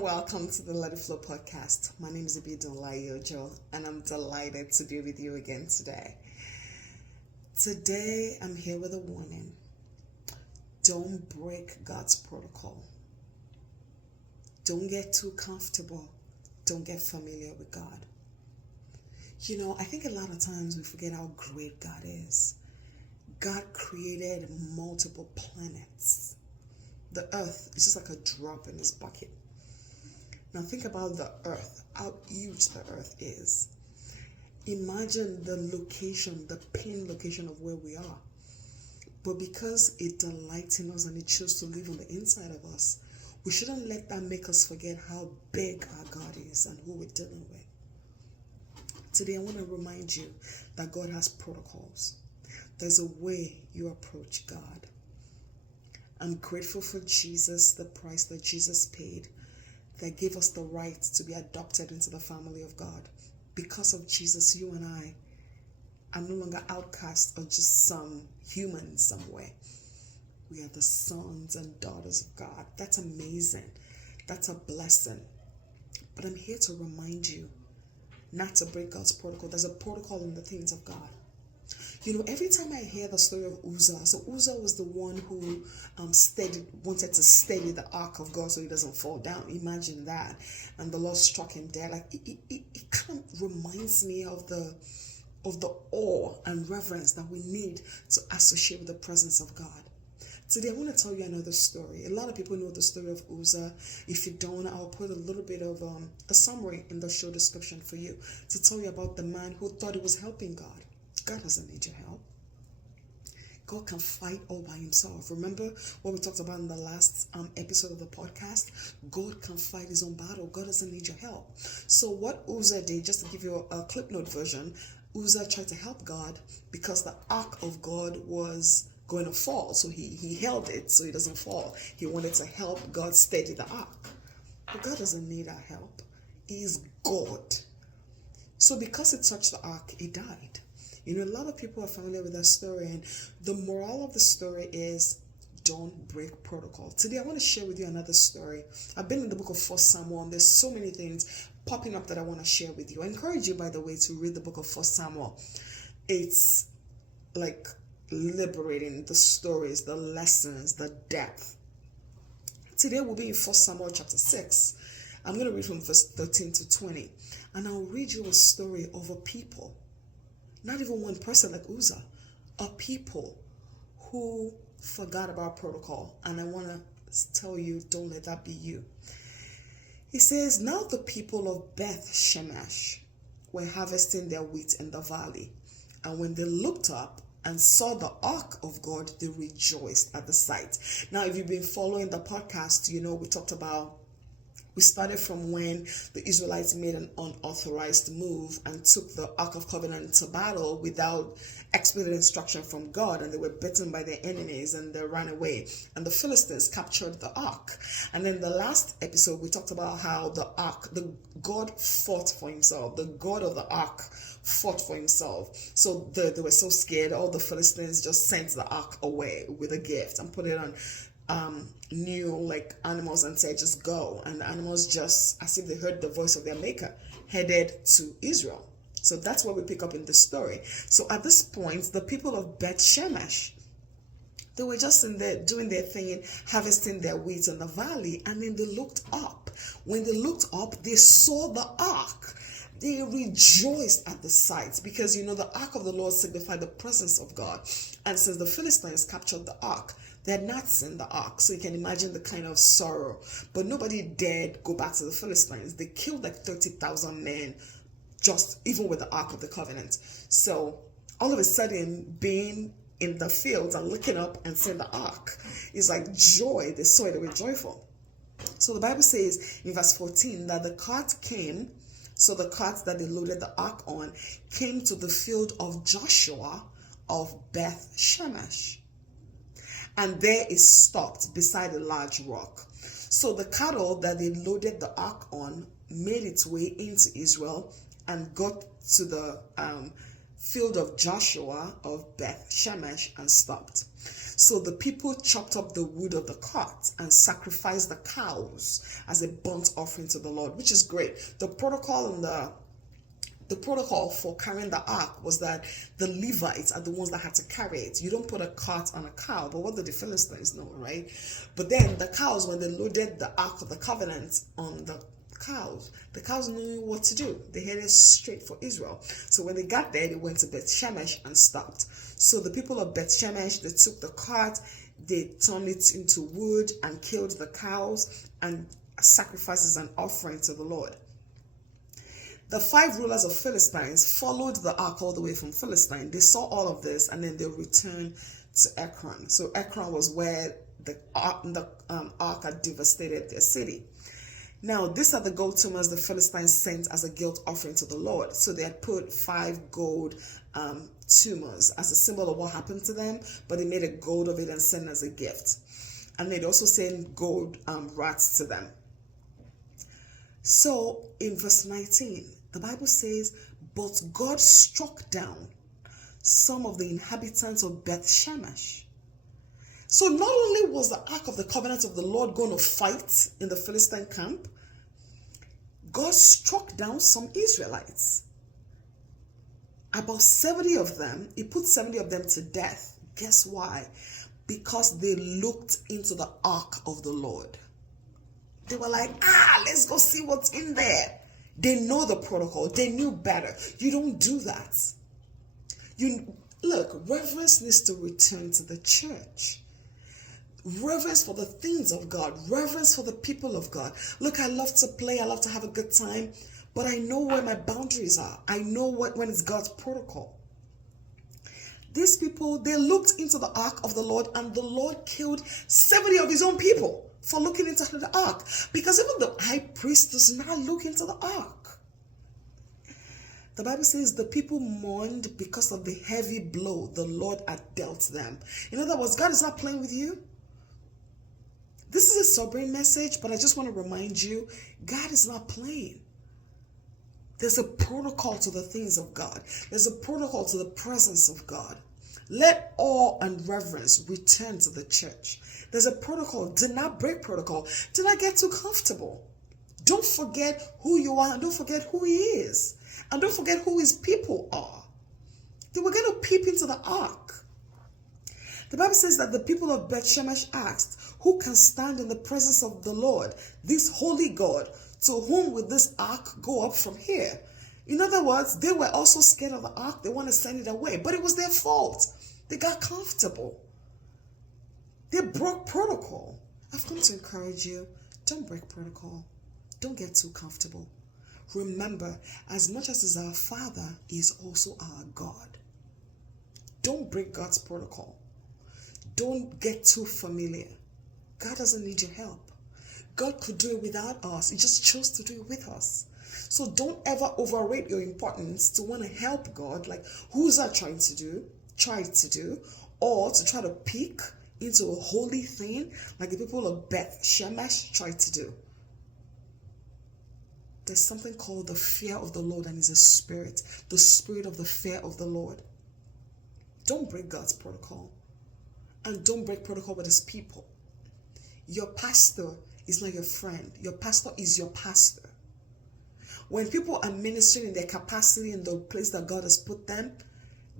and welcome to the Let It Flow podcast. My name is Layi-Ojo, and I'm delighted to be with you again today. Today, I'm here with a warning. Don't break God's protocol. Don't get too comfortable. Don't get familiar with God. You know, I think a lot of times we forget how great God is. God created multiple planets. The earth is just like a drop in his bucket. Now think about the earth, how huge the earth is. Imagine the location, the pin location of where we are. But because it delights in us and it chose to live on the inside of us, we shouldn't let that make us forget how big our God is and who we're dealing with. Today I want to remind you that God has protocols. There's a way you approach God. I'm grateful for Jesus, the price that Jesus paid, that gave us the right to be adopted into the family of God. Because of Jesus, you and I are no longer outcasts or just some human somewhere. We are the sons and daughters of God. That's amazing. That's a blessing. But I'm here to remind you not to break God's protocol. There's a protocol in the things of God. You know, every time I hear the story of Uzzah, so Uzzah was the one who wanted to steady the ark of God so he doesn't fall down. Imagine that. And the Lord struck him dead. Like it kind of reminds me of the awe and reverence that we need to associate with the presence of God. Today, I want to tell you another story. A lot of people know the story of Uzzah. If you don't, I'll put a little bit of a summary in the show description for you to tell you about the man who thought he was helping God. God doesn't need your help. God can fight all by himself. Remember what we talked about in the last episode of the podcast? God can fight his own battle. God doesn't need your help. So what Uzzah did, just to give you a clip note version, Uzzah tried to help God because the ark of God was going to fall. So he held it so it doesn't fall. He wanted to help God steady the ark. But God doesn't need our help. He is God. So because it touched the ark, it died. You know, a lot of people are familiar with that story, and the moral of the story is don't break protocol. Today, I want to share with you another story. I've been in the book of 1 Samuel, and there's so many things popping up that I want to share with you. I encourage you, by the way, to read the book of 1 Samuel. It's like liberating, the stories, the lessons, the depth. Today, we'll be in 1 Samuel chapter 6. I'm going to read from verse 13 to 20, and I'll read you a story of a people. Not even one person like Uzzah, a people who forgot about protocol. And I want to tell you, don't let that be you. He says, now the people of Beth Shemesh were harvesting their wheat in the valley. And when they looked up and saw the ark of God, they rejoiced at the sight. Now, if you've been following the podcast, you know, we started from when the Israelites made an unauthorized move and took the Ark of Covenant to battle without explicit instruction from God, and they were bitten by their enemies and they ran away. And the Philistines captured the Ark. And then the last episode, we talked about how the God fought for himself. The God of the Ark fought for himself. So they were so scared, all the Philistines just sent the Ark away with a gift and put it on new like animals and said just go, and the animals, just as if they heard the voice of their maker, headed to Israel. So that's what we pick up in this story. So at this point, the people of Beth Shemesh, they were just in there doing their thing, harvesting their wheat in the valley, and then they looked up. When they looked up, they saw the ark. They rejoiced at the sight because, you know, the ark of the Lord signified the presence of God. And since the Philistines captured the ark, they had not seen the ark. So you can imagine the kind of sorrow. But nobody dared go back to the Philistines. They killed like 30,000 men, just even with the ark of the covenant. So all of a sudden, being in the fields and looking up and seeing the ark is like joy. They saw it, they were joyful. So the Bible says in verse 14 that the cart came. So the cart that they loaded the ark on came to the field of Joshua of Beth Shemesh. And there it stopped beside a large rock. So the cattle that they loaded the ark on made its way into Israel and got to the field of Joshua of Beth Shemesh and stopped. So the people chopped up the wood of the cart and sacrificed the cows as a burnt offering to the Lord, which is great. The protocol and the protocol for carrying the ark was that the Levites are the ones that had to carry it. You don't put a cart on a cow, but what did the Philistines know, right? But then the cows, when they loaded the ark of the covenant on the cows knew what to do. They headed straight for Israel. So when they got there, they went to Beth Shemesh and stopped. So the people of Beth Shemesh, they took the cart, they turned it into wood and killed the cows and sacrificed as an offering to the Lord. The 5 rulers of Philistines followed the ark all the way from Philistine. They saw all of this and then they returned to Ekron. So Ekron was where the ark had devastated their city. Now, these are the gold tumors the Philistines sent as a guilt offering to the Lord. So they had put 5 gold tumors as a symbol of what happened to them, but they made a gold of it and sent it as a gift. And they'd also send gold rats to them. So in verse 19, the Bible says, but God struck down some of the inhabitants of Beth Shemesh. So not only was the Ark of the Covenant of the Lord going to fight in the Philistine camp, God struck down some Israelites. About 70 of them, he put 70 of them to death. Guess why? Because they looked into the Ark of the Lord. They were like, let's go see what's in there. They know the protocol. They knew better. You don't do that. Look, reverence needs to return to the church. Reverence for the things of God. Reverence for the people of God. Look, I love to play. I love to have a good time. But I know where my boundaries are. I know when it's God's protocol. These people, they looked into the ark of the Lord, and the Lord killed 70 of his own people for looking into the ark. Because even the high priest does not look into the ark. The Bible says the people mourned because of the heavy blow the Lord had dealt them. In other words, God is not playing with you. This is a sobering message, but I just want to remind you, God is not playing. There's a protocol to the things of God. There's a protocol to the presence of God. Let awe and reverence return to the church. There's a protocol. Do not break protocol. Do not get too comfortable. Don't forget who you are, and don't forget who he is. And don't forget who his people are. They were going to peep into the ark. The Bible says that the people of Beth Shemesh asked, who can stand in the presence of the Lord, this holy God? To whom will this ark go up from here? In other words, they were also scared of the ark. They want to send it away. But it was their fault. They got comfortable. They broke protocol. I've come to encourage you. Don't break protocol. Don't get too comfortable. Remember, as much as is our Father, he is also our God. Don't break God's protocol. Don't get too familiar. God doesn't need your help. God could do it without us. He just chose to do it with us. So don't ever overrate your importance to want to help God. Like, who's that trying to do? Or to try to peek into a holy thing like the people of Beth Shemesh tried to do. There's something called the fear of the Lord, and it's a spirit. The spirit of the fear of the Lord. Don't break God's protocol. And don't break protocol with his people. Your pastor is not your friend. Your pastor is your pastor. When people are ministering in their capacity in the place that God has put them,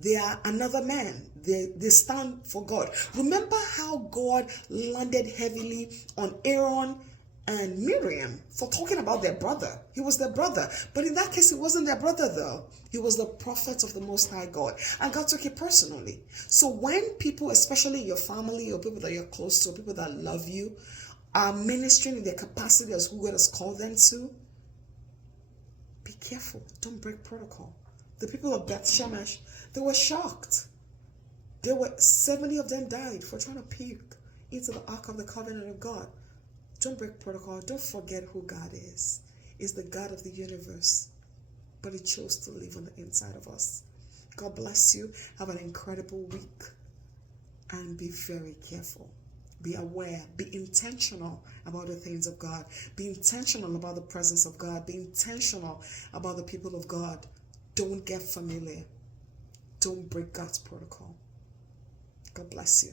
they are another man. They stand for God. Remember how God landed heavily on Aaron and Miriam for talking about their brother. He was their brother. But in that case, it wasn't their brother though. He was the prophet of the Most High God. And God took it personally. So when people, especially your family or people that you're close to, or people that love you, are ministering in their capacity as who God has called them to, be careful. Don't break protocol. The people of Beth Shemesh, they were shocked. 70 of them died for trying to peek into the Ark of the Covenant of God. Don't break protocol. Don't forget who God is. He's the God of the universe. But he chose to live on the inside of us. God bless you. Have an incredible week. And be very careful. Be aware. Be intentional about the things of God. Be intentional about the presence of God. Be intentional about the people of God. Don't get familiar. Don't break God's protocol. God bless you.